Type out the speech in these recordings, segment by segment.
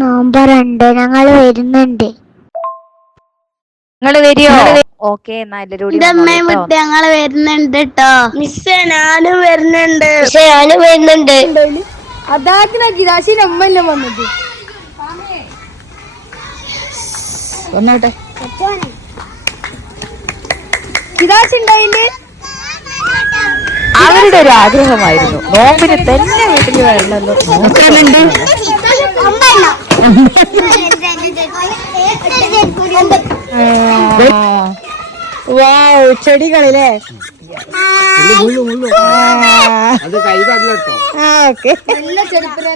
നോമ്പറുണ്ട്, ഞങ്ങൾ വരുന്നുണ്ട്. നിങ്ങള് വരിയോ? ഓക്കെ, എന്നാ എല്ലാരും ഞങ്ങള് വരുന്നുണ്ട് കേട്ടോ. മിസ്സേ ഞാനും വരുന്നുണ്ട്. അതാക്കിന ഗിരാശിന്റെ അമ്മയെല്ലാം വന്നത് വന്നോട്ടെ. ഗിരാശി ഉണ്ടായില്ലേ? അവരുടെ ഒരു ആഗ്രഹമായിരുന്നു നോമ്പിന് തന്നെ വീട്ടിൽ വേണമല്ലോ. ചെടികളില്ലേ? നല്ല ചെറുപ്പിന്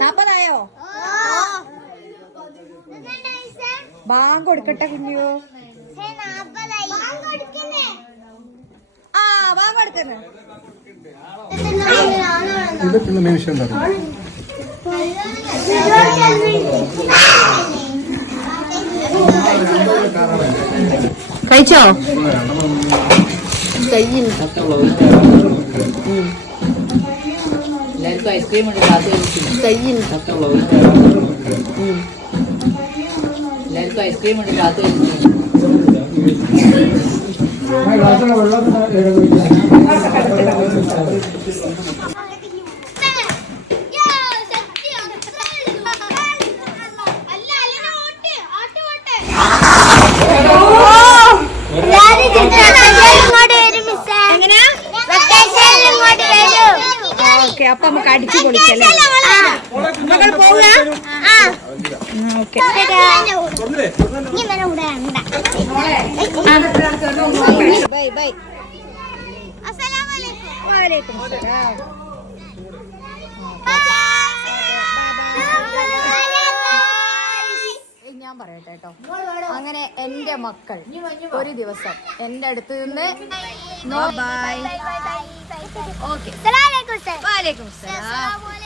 നാപ്പതായോ? ബാങ്ക് കൊടുക്കട്ടെ കുഞ്ഞു. ബാങ്ക് കൊടുക്കുന്നു. കഴിച്ചോ? എല്ലാവർക്കും ഐസ്ക്രീം ഉണ്ട്. എല്ലാവർക്കും ഐസ്ക്രീം ഉണ്ട്. ഓക്കെ, അപ്പൊ നമുക്ക് അടിച്ചു പൊളിക്കല്ലേ? മകൾ പോവുക. Okay, bye bye. വലൈക്കും സലാം. ഞാൻ പറയട്ടെ കേട്ടോ, അങ്ങനെ എൻ്റെ മക്കൾ ഒരു ദിവസം എൻ്റെ അടുത്ത് നിന്ന് ബൈ. ഓക്കെ, വലൈക്കും സലാം.